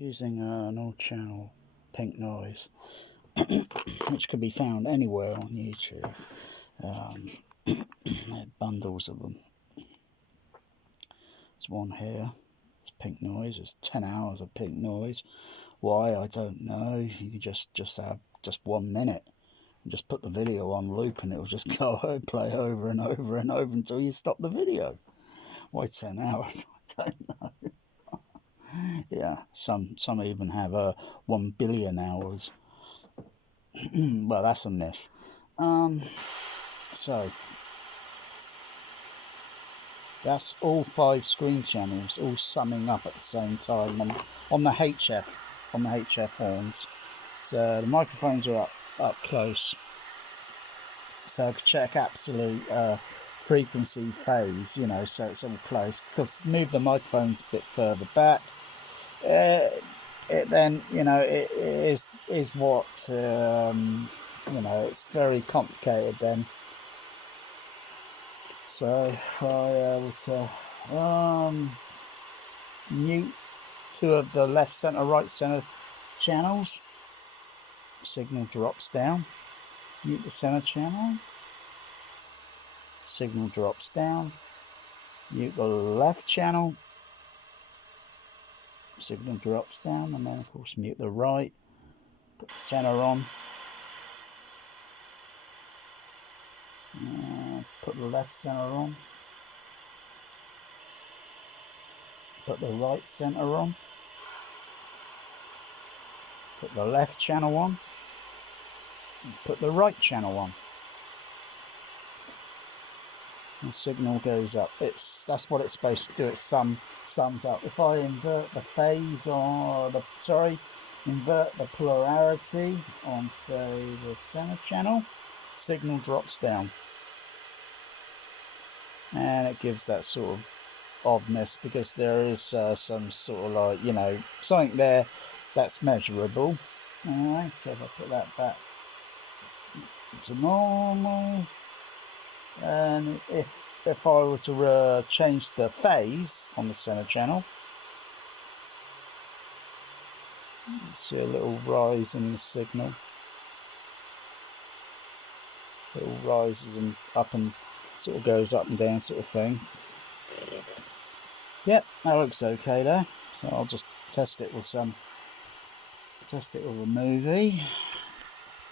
using an old channel, Pink Noise, which can be found anywhere on YouTube. Bundles of them. There's one here. It's Pink Noise. It's 10 hours of Pink Noise. Why, I don't know. You can just have just 1 minute and just put the video on loop, and it'll just go play over and over and over until you stop the video. Why 10 hours? I don't know. Yeah, some even have 1 billion hours. Well, that's a myth. So that's all 5 screen channels all summing up at the same time on the HF horns. So the microphones are up close, so I could check absolute frequency phase, you know, so it's all close. Because move the microphones a bit further back, it then, you know, it is what you know, it's very complicated then. So I able to mute 2 of the left center, right center channels. Signal drops down. Mute the center channel. Signal drops down. Mute the left channel. Signal drops down, and then of course mute the right. Put the center on. Put the left center on. Put the right center on. Put the left channel on. And put the right channel on. The signal goes up. That's what it's supposed to do. It sums up. If I invert the phase or invert the polarity on, say, the center channel, signal drops down, and it gives that sort of oddness, because there is some sort of, like, you know, something there that's measurable. Alright, so if I put that back to normal, and if I were to change the phase on the center channel, see a little rise in the signal. Little rises and up, and sort of goes up and down, sort of thing. Yep, that looks okay there. So I'll just test it with a movie.